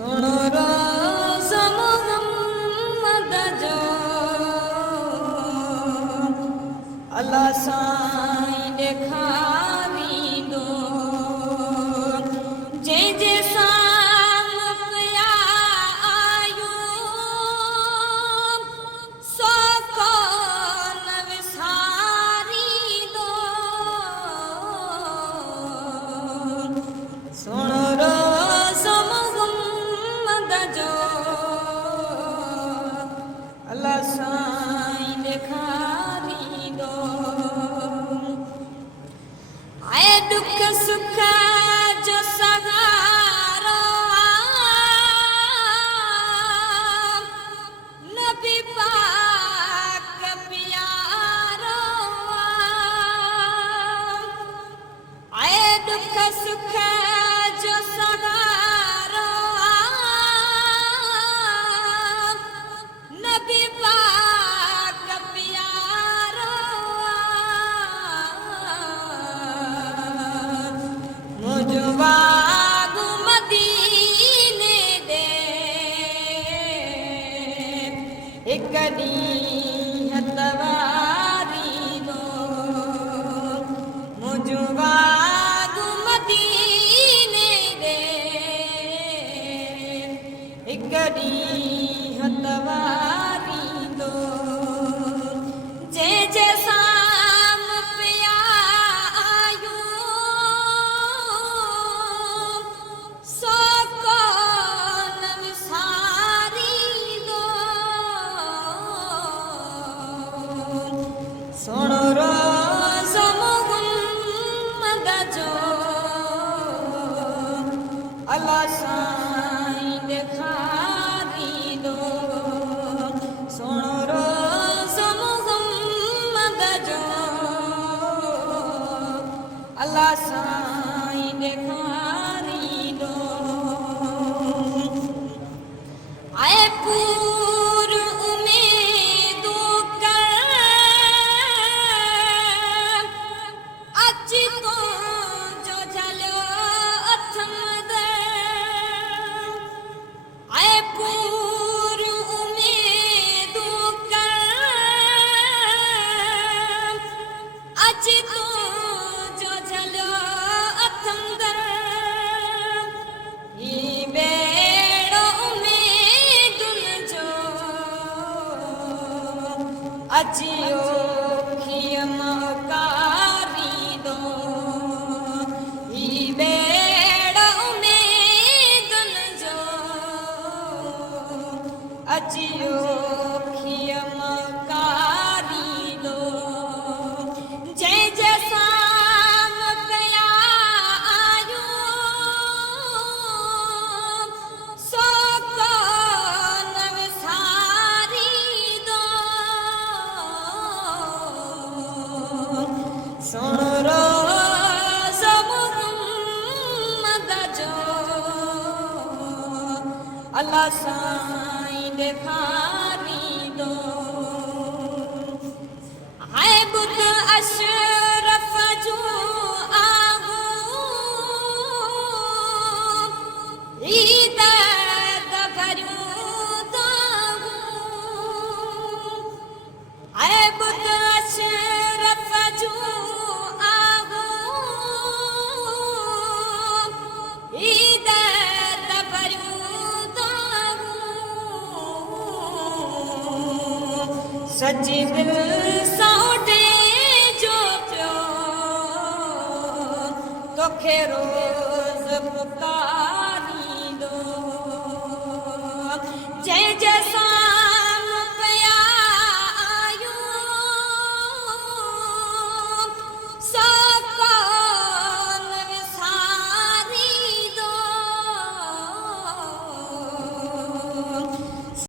सुनो रोज़ मोहम्मद जो अल्लाह साईं ॾेखारींदो जंहिंजे साम्हूं पिया आयूं सो कोन विसारींदो सुनो रोज़ मोहम्मद जो अल्लाह साईं ॾेखारींदो आए दुख सुख जो सहारो नबी पाक प्यारो आए दुख सुख जो सहारो नबी पाक प्यारो मुझो बागु मदीने दे एक ॾींहुं तवारींदो मुझो बागु मदीने दे एक ॾींहुं तवारींदो जंहिंजे साम्हूं पिया आयूं सो कोन विसारींदो सुनो रोज़ मोहम्मद जो अल्लाह साईं ॾेखारींदो सुनो रोज़ मोहम्मद जो अल्लाह साईं ॾेखारींदो आए पूर उमेदूं कर अची तुंहिंजो झलियो अथमद आए पूर उमेदूं कर अची तुंहिंजो झलियो अथमद ही बेड़ो उमेदुनि जो अचियो खीअ मकारींदो ही बेड़ो उमेदुनि जो अचियो खीअ मकारींदो जंहिंजे साम्हूं पिया आयूं सो कोन विसारींदो सुनो रोज़ मोहम्मद जो अल्लाह साईं ॾेखारींदो हाय बुध अशरफ जूं आहूं ईदत भरियूं दाहूं हाय बुध अशरफ जूं आहूं ईदत भरियूं दाहूं सची दिल सां जो पियो तोखे रोज़ पुकारींदो जंहिंजे